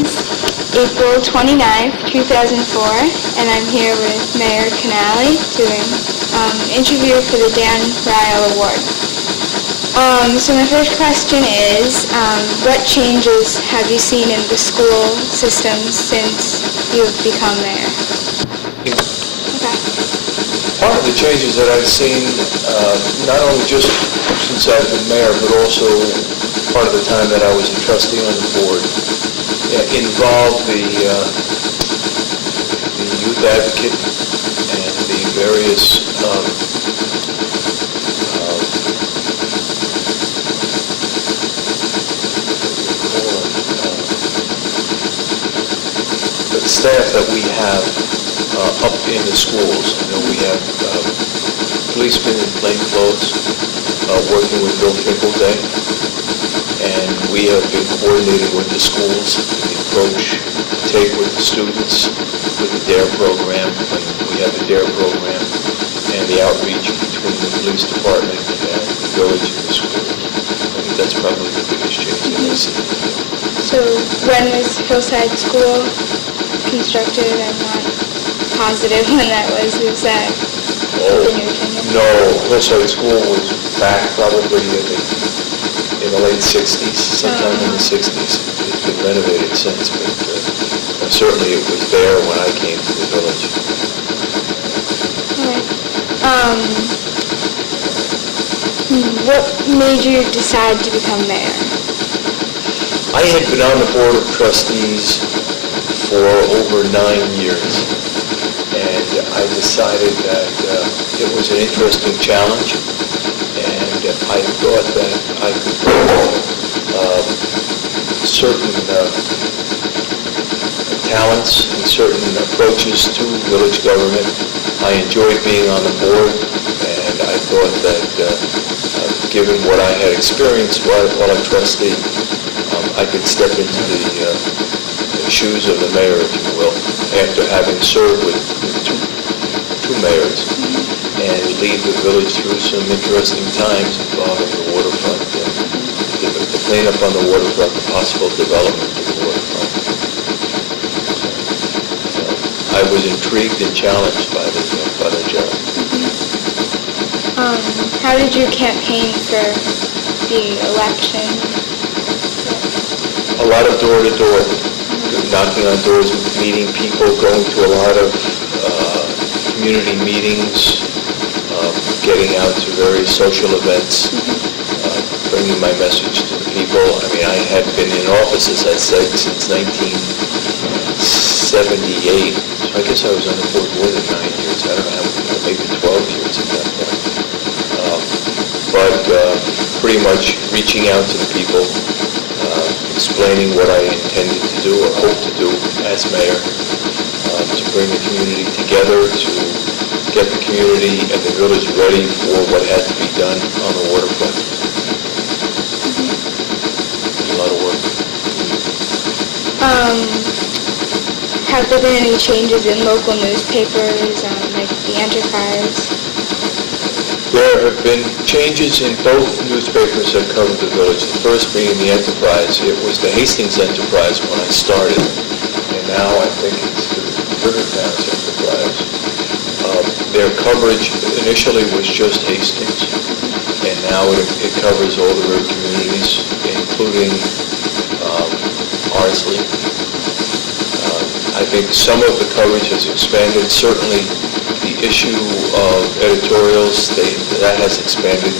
is April 29th, 2004, and I'm here with Mayor Kinnally doing interview for the Dan Ryle Award. So my first question is, what changes have you seen in the school system since you've become mayor? Okay. Part of the changes that I've seen, not only just since I've been mayor, but also part of the time that I was a trustee on the board, involved the youth advocate and the various staff that we have up in the schools. You know, we have policemen in plain clothes working with Bill Finkel Day, and we have been coordinating with the schools, the approach to take with the students, with the DARE program, when we have the DARE program, and the outreach between the police department and the village and the schools. I think that's probably the biggest change that I see. So when was Hillside School constructed? I'm not positive when that was. Was that in your opinion? No, Hillside School was back probably in the late 60s, sometime in the 60s. It's been renovated since, but certainly it was there when I came to the village. All right. What made you decide to become mayor? I had been on the Board of Trustees for over 9 years, and I decided that it was an interesting challenge, and I thought that I could bring certain talents and certain approaches to village government. I enjoyed being on the board, and I thought that given what I had experienced while a trustee, I could step into the shoes of the mayor, if you will, after having served with two mayors, and lead the village through some interesting times involving the waterfront, the cleanup on the waterfront, the possible development of the waterfront. So I was intrigued and challenged by the job. How did you campaign for the election? A lot of door-to-door, knocking on doors, meeting people, going to a lot of community meetings, getting out to various social events, bringing my message to the people. I mean, I had been in office, as I said, since 1978, so I guess I was on the board more than 9 years. I don't know, maybe 12 years at that point. But pretty much reaching out to the people, explaining what I intended to do or hope to do as mayor, to bring the community together, to get the community and the village ready for what had to be done on the waterfront. A lot of work. Have there been any changes in local newspapers, like the Enterprise? There have been changes in both newspapers that cover the village. The first being the Enterprise. It was the Hastings Enterprise when I started, and now I think it's the Rivertown's Enterprise. Their coverage initially was just Hastings, and now it covers all the river communities, including Ardsley. I think some of the coverage has expanded. Certainly the issue of editorials, that has expanded.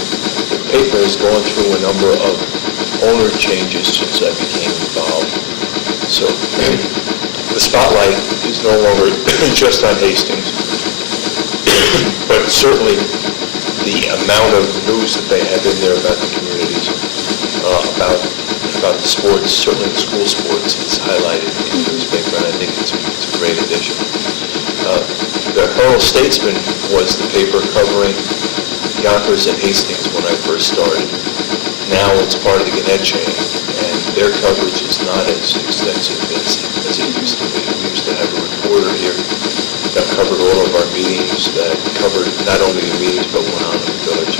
The paper has gone through a number of owner changes since I became involved. So the spotlight is no longer just on Hastings, but certainly the amount of news that they have in there about the communities, about the sports, certainly the school sports, is highlighted in the newspaper, and I think it's a great addition. The Herald-Statesman was the paper covering Yonkers and Hastings when I first started. Now it's part of the Gannett chain, and their coverage is not as extensive as it used to be. We used to have a reporter here that covered all of our meetings, that covered not only the meetings but went on in the village.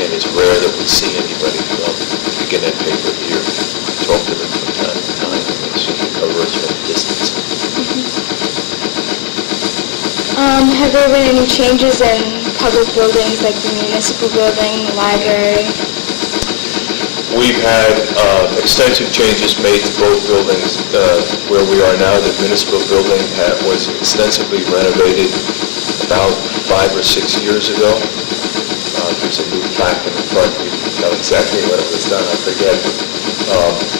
And it's rare that we see anybody from the Gannett paper here. We talk to them from time to time, and they seem to cover us Have there been any changes in public buildings like the municipal building, the library? We've had extensive changes made to both buildings. Where we are now, the municipal building was extensively renovated about 5 or 6 years ago. There's a new plaque in the front. We can tell exactly when it was done, I forget.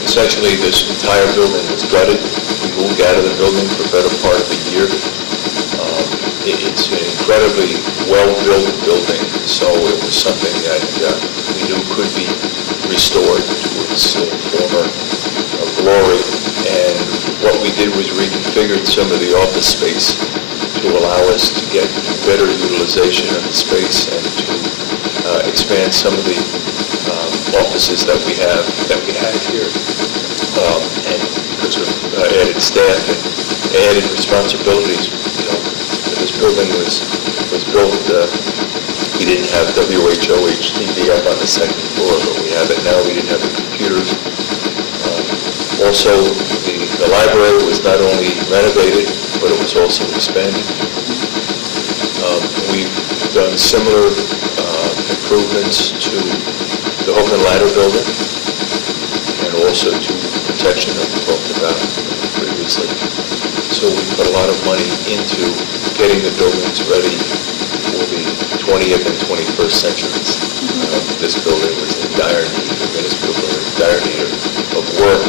Essentially, this entire building was gutted. We moved out of the building for the better part of a year. It's an incredibly well-built building, so it was something that we knew could be restored to its former glory. And what we did was reconfigured some of the office space to allow us to get better utilization of the space and to expand some of the offices that we had here. And because of added staff and added responsibilities, this building was built, we didn't have WHO HTV up on the second floor, but we have it now. We didn't have the computers. Also, the library was not only renovated, but it was also expanded. We've done similar improvements to the hook and ladder building and also to protection that we talked about previously. So we put a lot of money into getting the buildings ready for the 20th and 21st centuries. This building was in dire need, the municipal building was in dire need of work,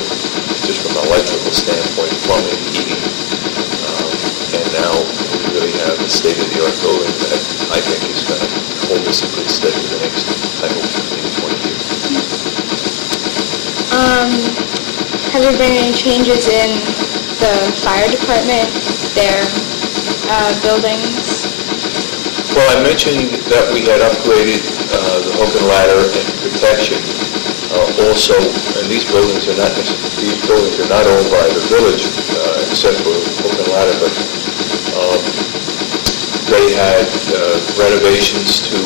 just from an electrical standpoint, plumbing, heating. And now we really have a state-of-the-art building that I think is going to hold us in good stead for the next, I hope, 15, 20 years. Have there been any changes in the fire department, their buildings? Well, I mentioned that we had upgraded the hook and ladder and protection. Also, and these buildings are not owned by the village, except for hook and ladder, but they had renovations to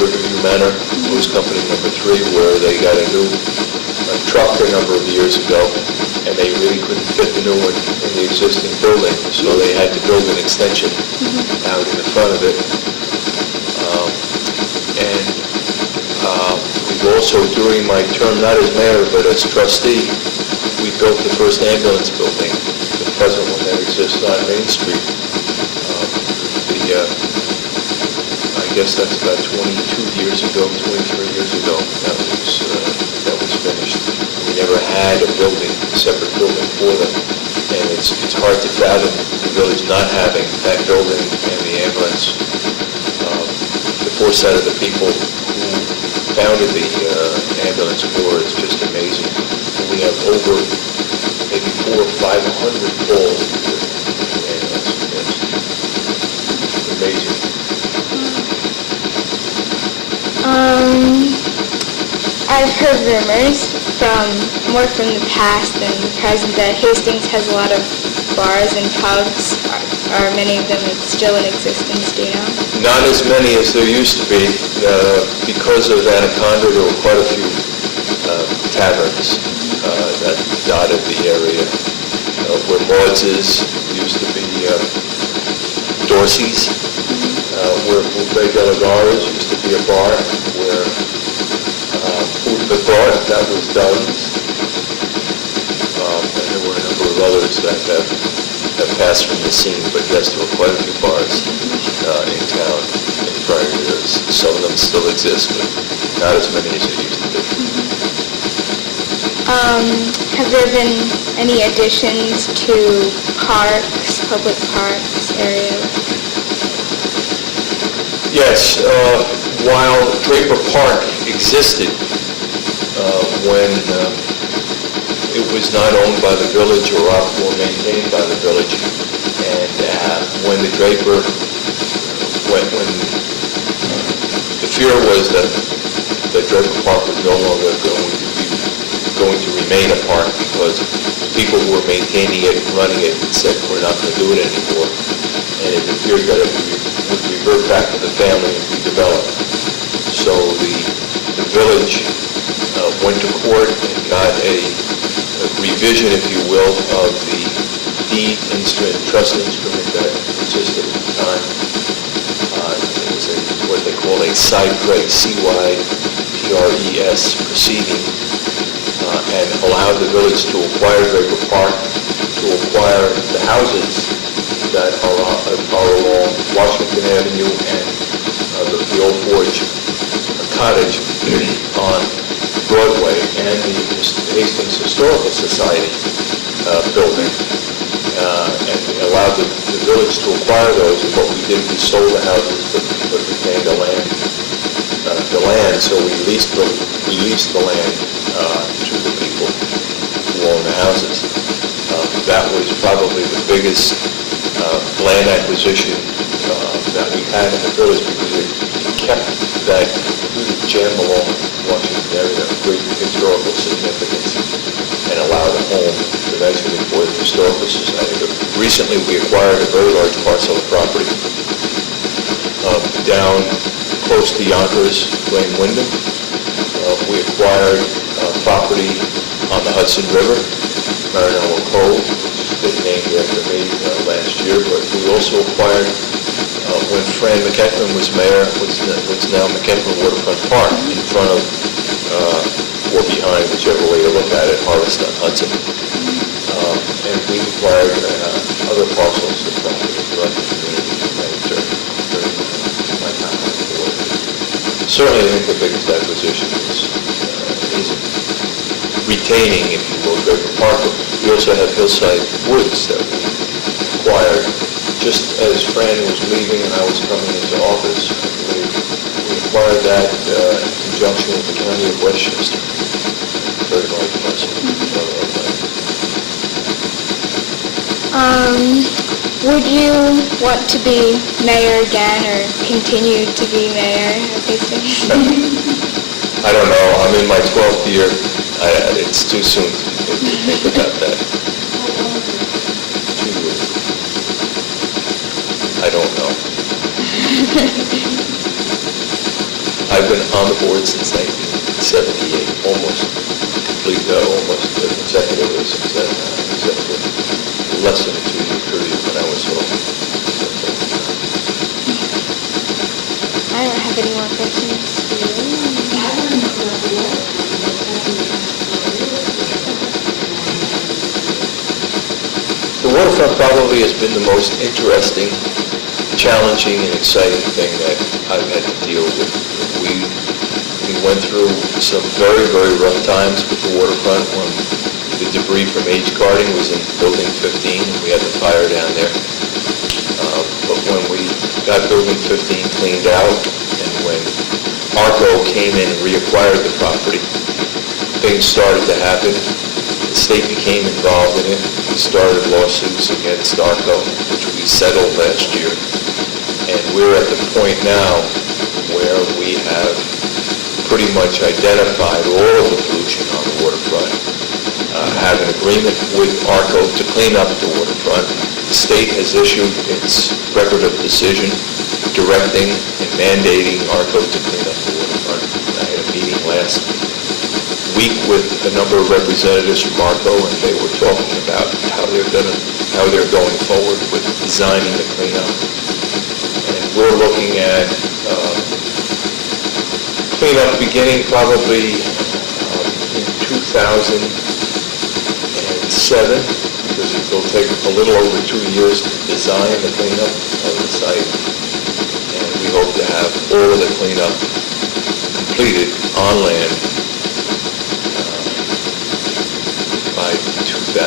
Riverview Manor, Blues Company number 3, where they got a new truck a number of years ago, and they really couldn't fit the new one in the existing building, so they had to build an extension out in the front of it. We've also, during my term, not as mayor, but as trustee, we built the first ambulance building, the present one that exists on Main Street. I guess that's about 22 years ago, 23 years ago, that was finished. We never had a building, a separate building for them, and it's hard to fathom the village not having that building and the ambulance. The foresight of the people who founded the ambulance corps is just amazing. We have over maybe 400 or 500 calls with the ambulance. It's amazing. I've heard rumors more from the past than the present that Hastings has a lot of bars and pubs. Are many of them still in existence, do you know? Not as many as there used to be. Because of Anaconda, there were quite a few taverns that dotted the area. Where Maud's used to be Dorsey's. Where Buffet de la Gare used to be a bar. Where Food for Thought, that was Dunn's. And there were a number of others that have passed from the scene, but yes, there were quite a few bars in town in prior years. Some of them still exist, but not as many as there used to be. Have there been any additions to parks, public parks, areas? Yes, while Draper Park existed when it was not owned by the village or maintained by the village, and when the Draper, when the fear was that Draper Park was no longer going to remain a park because people who were maintaining it and running it said we're not going to do it anymore, and it appeared that it would revert back to the family and be developed. So the village went to court and got a revision, if you will, of the deed instrument, trust instrument that existed at the time. a CYPRES, C-Y-P-R-E-S proceeding, and allowed the village to acquire Draper Park, to acquire the houses that are along Washington Avenue and the Old Forge Cottage on Broadway, and the Hastings Historical Society building, and allowed the village to acquire those. And what we did, we sold the houses, but retained the land. So we leased the land to the people who own the houses. That was probably the biggest land acquisition that we had in the village, because it kept that really gem along Washington area of great historical significance and allowed a home eventually for the Historical Society. But recently we acquired a very large parcel of property down close to Yonkers, Glen Wyndham. We acquired property on the Hudson River, Marinello Cove, which has been named after me last year, but we also acquired, when Fran McEachran was mayor, what's now McEachran Waterfront Park, in front of, or behind, whichever way you look at it, Hastings-on-Hudson. And we acquired other parcels of property throughout the community during my time on the board. Certainly, I think the biggest acquisition is retaining, if you will, Draper Park. We also have Hillside Woods that we acquired just as Fran was leaving and I was coming into office. We acquired that in conjunction with the County of Westchester. Very large parcel. Would you want to be mayor again, or continue to be mayor of Hastings? I don't know. I'm in my 12th year. It's too soon to think about that. 2 years. I don't know. I've been on the board since 1978, almost consecutively since then, except for less than a 2-year period when I was home. I don't have any more questions for you. The waterfront probably has been the most interesting, challenging, and exciting thing that I've had to deal with. We went through some very, very rough times with the waterfront when the debris from age carding was in Building 15, and we had the fire down there. But when we got Building 15 cleaned out, and when ARCO came in and reacquired the property, things started to happen. The state became involved in it. We started lawsuits against ARCO, which we settled last year. And we're at the point now where we have pretty much identified all of the pollution on the waterfront, have an agreement with ARCO to clean up the waterfront. The state has issued its record of decision directing and mandating ARCO to clean up the waterfront. I had a meeting last week with a number of representatives from ARCO, and they were talking about how they're going forward with designing the cleanup. And we're looking at cleanup beginning probably in 2007, because it will take a little over 2 years to design the cleanup of the site. And we hope to have all of the cleanup completed on land by 2010.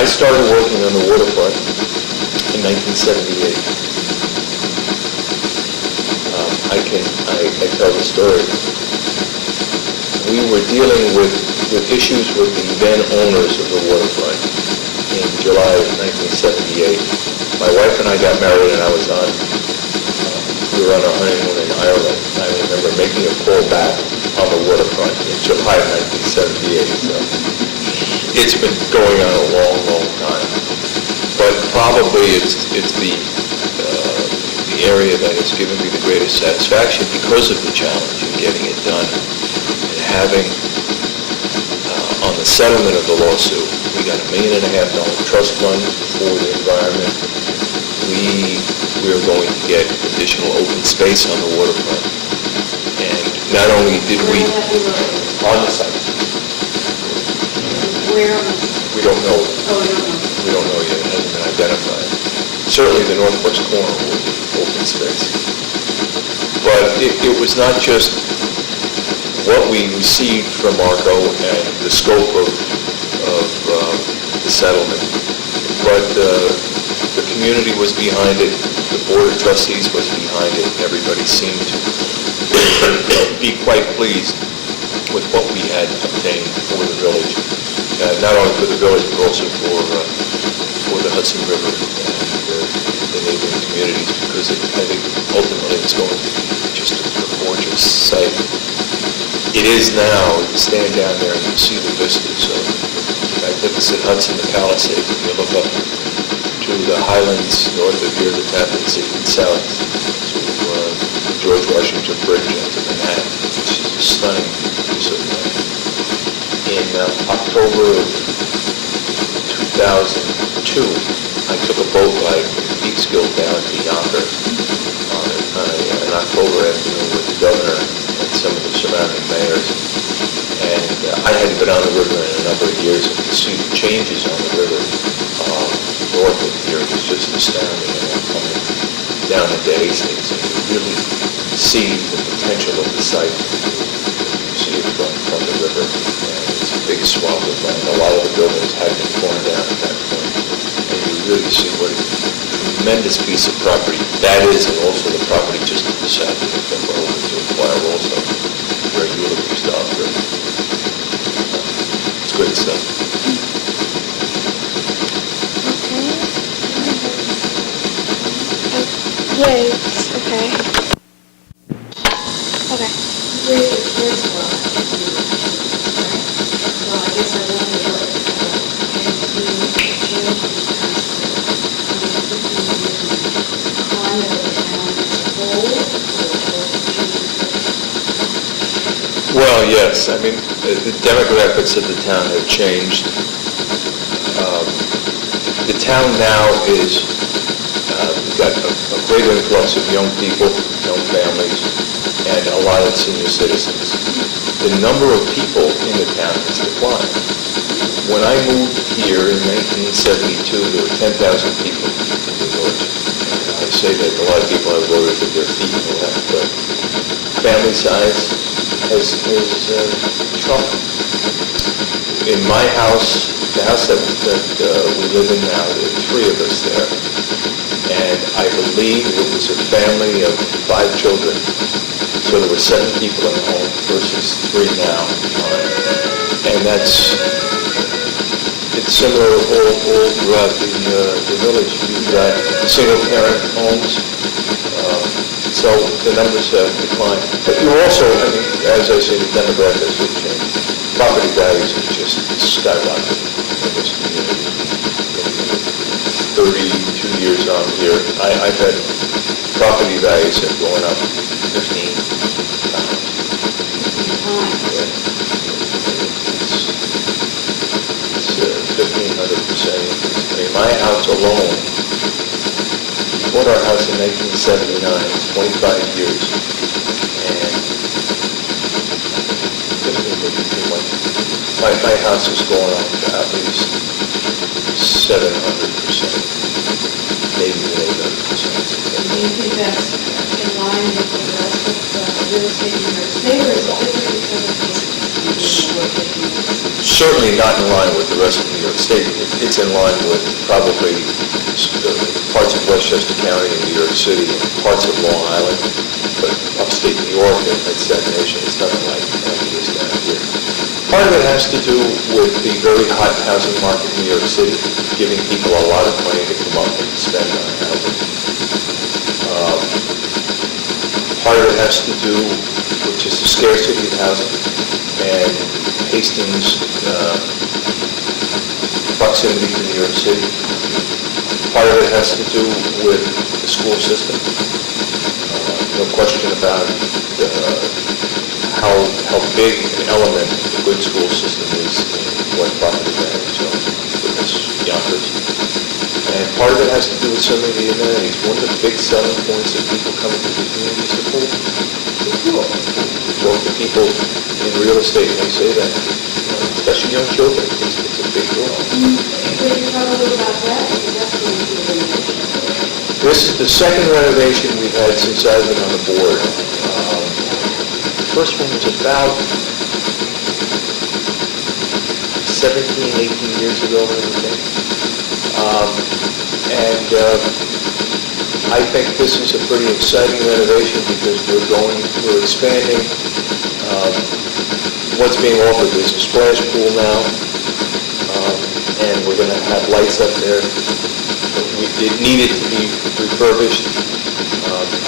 I started working on the waterfront in 1978. I tell the story. We were dealing with issues with the then owners of the waterfront in July of 1978. My wife and I got married, and we were on our honeymoon in Ireland. I remember making a call back on the waterfront in July of 1978. So it's been going on a long, long time. But probably it's the area that has given me the greatest satisfaction because of the challenge in getting it done, and having on the settlement of the lawsuit, We got $1.5 million trust fund for the environment. We're going to get additional open space on the waterfront. And not only did we, on the site, Where? we don't know. Oh, you don't know. We don't know yet, it hasn't been identified. Certainly the northwest corner will be open space. But it was not just what we received from Marco and the scope of the settlement, but the community was behind it, the board of trustees was behind it, everybody seemed to be quite pleased with what we had obtained for the village, not only for the village, but also for the Hudson River and the neighboring communities, because I think ultimately it's going to be just a gorgeous site. It is now. You stand down there and you see the vistas of the magnificent Hudson, the Palisades, and you look up to the highlands north of here, the Tappan Sea, and south to George Washington Bridge and to Manhattan. It's just a stunning piece of land. In October of 2002, I took a boat ride from Peekskill down to Yonkers on an October afternoon with the governor and some of the surrounding mayors. And I hadn't been on the river in a number of years, and to see the changes on the river north of here was just astounding. And coming down into Hastings, and you really see the potential of the site. You see it from the river, and it's a big swath of land. A lot of the buildings had been torn down at that point, and you really see what a tremendous piece of property that is, and also the property just to the south of the Kimber over to acquire also, where you would have used to operate. It's great stuff. Yeah, it's okay. Okay. Where the kids were, right? So I guess I wonder what, and the change in climate of the town as a whole, or Well, yes. I mean, the demographics of the town have changed. The town now is, we've got a great influx of young people, young families, and a lot of senior citizens. The number of people in the town has declined. When I moved here in 1972, there were 10,000 people in the village. And I say that a lot of people have voted with their feet and all that, but family size has shrunk. In my house, the house that we live in now, there are 3 of us there, and I believe it was a family of 5 children, so there were 7 people in the home versus 3 now, and it's similar all throughout the village. You've got single-parent homes, so the numbers have declined. But you also, I mean, as I say, the demographics have changed. Property values have just skyrocketed in this community. 32 years on here, I bet property values have gone up 15 times. It's 1,500% increase. I mean, my house alone, we bought our house in 1979, it's 25 years, and 15 would be too much. My house has gone up at least 700%, maybe 800%. do you think that's in line with the rest of the real estate in New York State, or is it different because of this? Certainly not in line with the rest of New York State. It's in line with probably parts of Westchester County and New York City and parts of Long Island, but upstate New York and stagnation is nothing like it is down here. Part of it has to do with the very hot housing market in New York City, giving people a lot of money to come up and spend on housing. Part of it has to do with just the scarcity of housing and Hastings' proximity to New York City. Part of it has to do with the school system. No question about how big an element the good school system is in what property values are. part of it has to do with some of the amenities. One of the big selling points of people coming to the community is the pool. The pool. Talk to people in real estate, and they say that, especially young children, it's a big draw. Could you talk a little about that? Because that's going to be a renovation. This is the second renovation we've had since I've been on the board. The first one was about 17, 18 years ago, I think. I think this is a pretty exciting renovation because we're expanding what's being offered. There's a splash pool now, and we're going to have lights up there. It needed to be refurbished.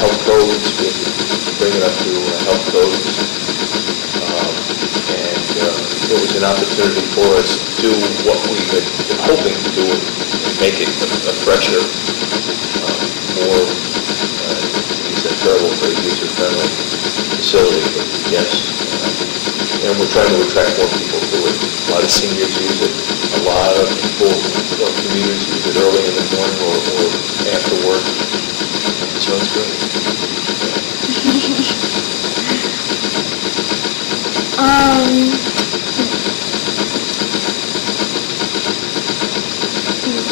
Health codes, we have to bring it up to health codes. It was an opportunity for us to do what we had been hoping to do and make it a fresher, more, to use that terrible phrase, user-friendly facility, but yes. And we're trying to attract more people to it. A lot of seniors use it. A lot of people, commuters use it early in the morning or after work. So it's great.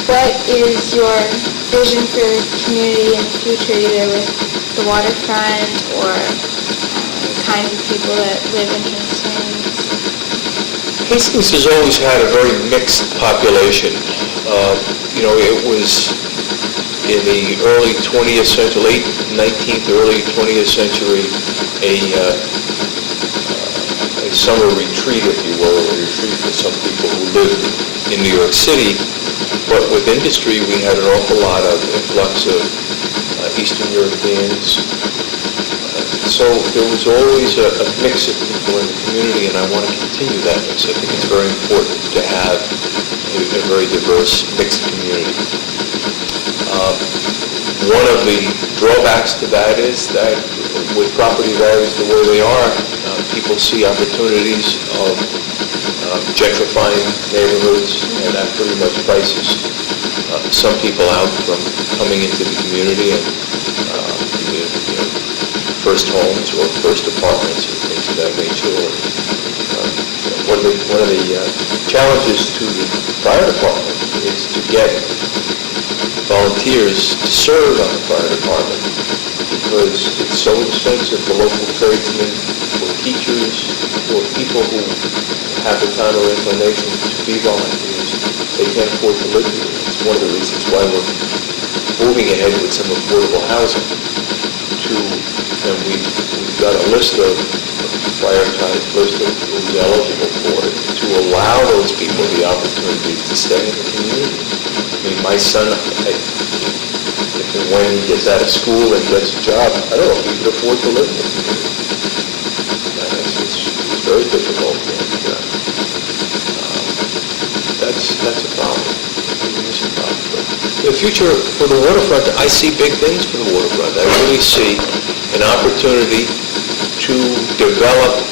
What is your vision for the community in the future, either with the waterfront or kinds of people that live in Hastings? Hastings has always had a very mixed population. It was in the early 20th century, late 19th, early 20th century, a summer retreat, if you will, a retreat for some people who lived in New York City. But with industry, we had an awful lot of influx of Eastern Europeans. So there was always a mix of people in the community, and I want to continue that mix. I think it's very important to have a very diverse, mixed community. One of the drawbacks to that is that with property values the way they are, people see opportunities of gentrifying neighborhoods, and that pretty much prices some people out from coming into the community and first homes or first apartments and things of that nature. One of the challenges to the fire department is to get volunteers to serve on the fire department because it's so expensive for local tradesmen, for teachers, for people who have the time or inclination to be volunteers. They can't afford to live here. It's one of the reasons why we're moving ahead with some affordable housing. And we've got a list of prioritized list of who's eligible for it to allow those people the opportunity to stay in the community. I mean, my son, if and when he gets out of school and gets a job, I don't know if he could afford to live in the community. It's very difficult, and that's a problem. It is a problem. But in the future, for the waterfront, I see big things for the waterfront. I really see an opportunity to develop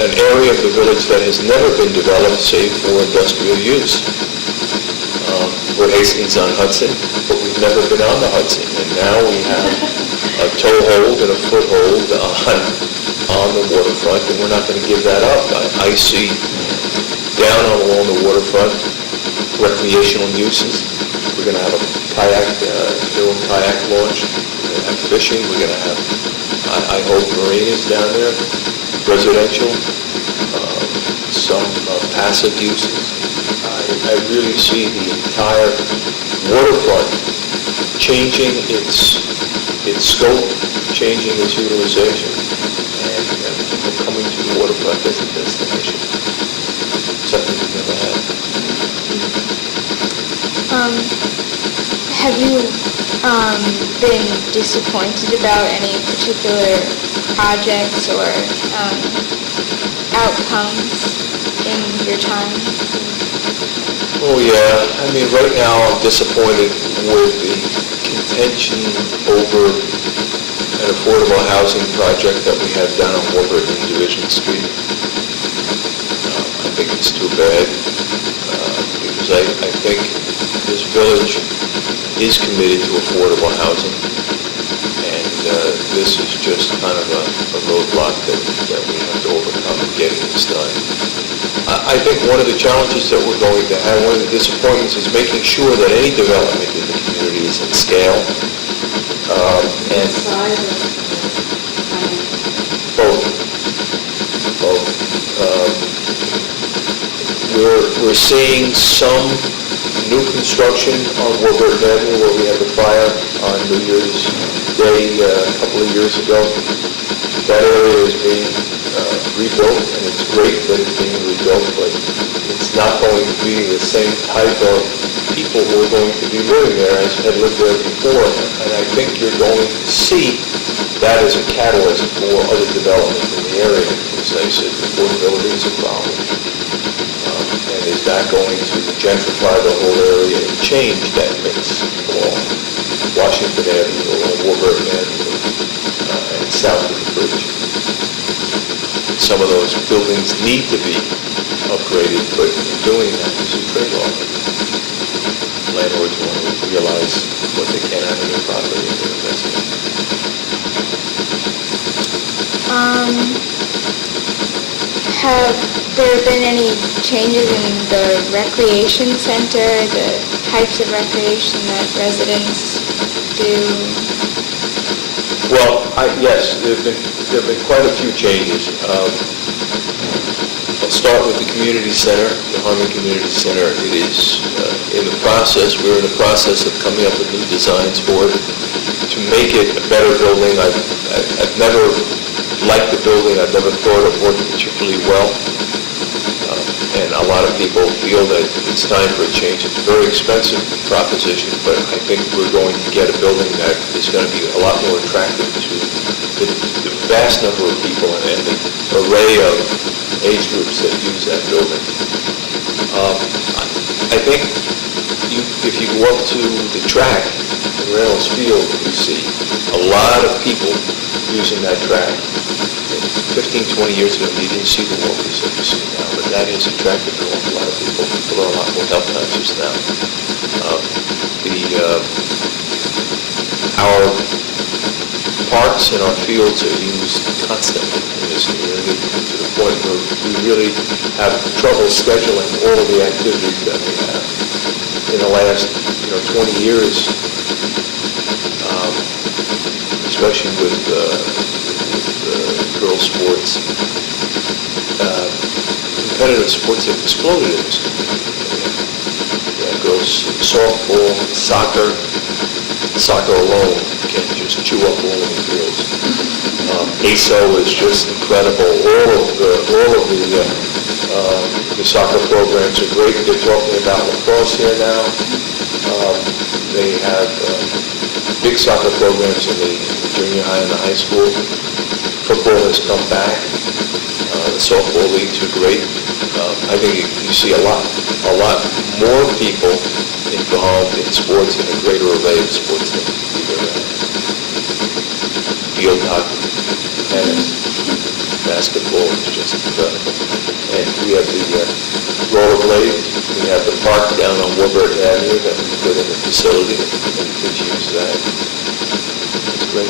an area of the village that has never been developed save for industrial use. We're Hastings-on-Hudson, but we've never been on the Hudson, and now we have a toehold and a foothold on the waterfront, and we're not going to give that up. I see down along the waterfront recreational uses. We're going to have a kayak launch. We're going to have fishing. We're going to have, I hope, marinas down there, residential, some passive uses. I really see the entire waterfront changing its scope, changing its utilization, and people coming to the waterfront as a destination. Something we've never had. Have you been disappointed about any particular projects or outcomes in your time? Oh yeah, I mean right now I'm disappointed with the contention over an affordable housing project that we have down on Waterfront and Division Street. I think it's too bad because I think this village is committed to affordable housing, and this is just kind of a roadblock that we have to overcome in getting this done. I think one of the challenges that we're going to have, one of the disappointments, is making sure that any development in the community is in scale, and Size of, both. We're seeing some new construction on Waterfront Avenue where we had the fire on New Year's Day a couple of years ago. That area is being rebuilt, and it's great that it's being rebuilt, but it's not going to be the same type of people who are going to be living there as had lived there before. And I think you're going to see that as a catalyst for other development in the area. As I said, affordability is a problem. And is that going to gentrify the whole area and change that mix along Washington Avenue or Waterfront Avenue and south of the bridge? Some of those buildings need to be upgraded, but in doing that, there's a trade-off. Landlords want to realize what they can out of their property and their investment. Have there been any changes in the recreation center, the types of recreation that residents do? Well, yes, there have been quite a few changes. I'll start with the community center, the Harmon Community Center. It is we're in the process of coming up with new designs for it to make it a better building. I've never liked the building. I've never thought it worked particularly well. And a lot of people feel that it's time for a change. It's a very expensive proposition, but I think we're going to get a building that is going to be a lot more attractive to the vast number of people and the array of age groups that use that building. I think if you go up to the track in Reynolds Field, you see a lot of people using that track. 15, 20 years ago, you didn't see the walkers that you see now, but that is attractive to a lot of people. People are a lot more health conscious now. Our parks and our fields are used constantly in this community to the point where we really have trouble scheduling all of the activities that we have. In the last 20 years, especially with girls' sports, competitive sports have exploded in this community. Yeah, girls softball, soccer alone can just chew up all of the fields. ASO is just incredible. All of the soccer programs are great. They're talking about lacrosse here now. They have big soccer programs in the junior high and the high school. Football has come back. The softball leagues are great. I think you see a lot more people involved in sports and a greater array of sports than we've ever had. Field hockey, tennis, basketball is just incredible. And we have the rollerblade. We have the park down on Waterfront Avenue that we put in the facility, and kids use that. It's great.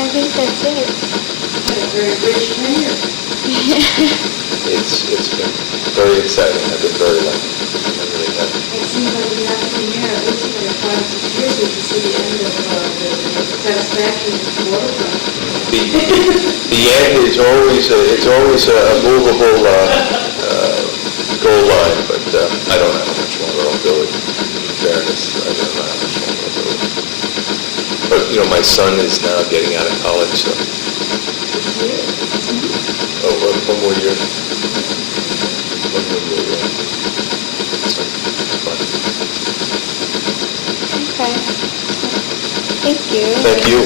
I think that's it. a very rich tenure. It's been very exciting. I've been very lucky. I really have. It seems like we have to be here at least for 5 6 years, we can see the end of the satisfaction of the waterfront. The end is always a movable goal line, but I don't know how much longer I'll do it. In fairness, I don't know how much longer I'll do it. But my son is now getting out of college, so one more year. One more year, yeah. So, it's fun. Okay. Thank you. Thank you.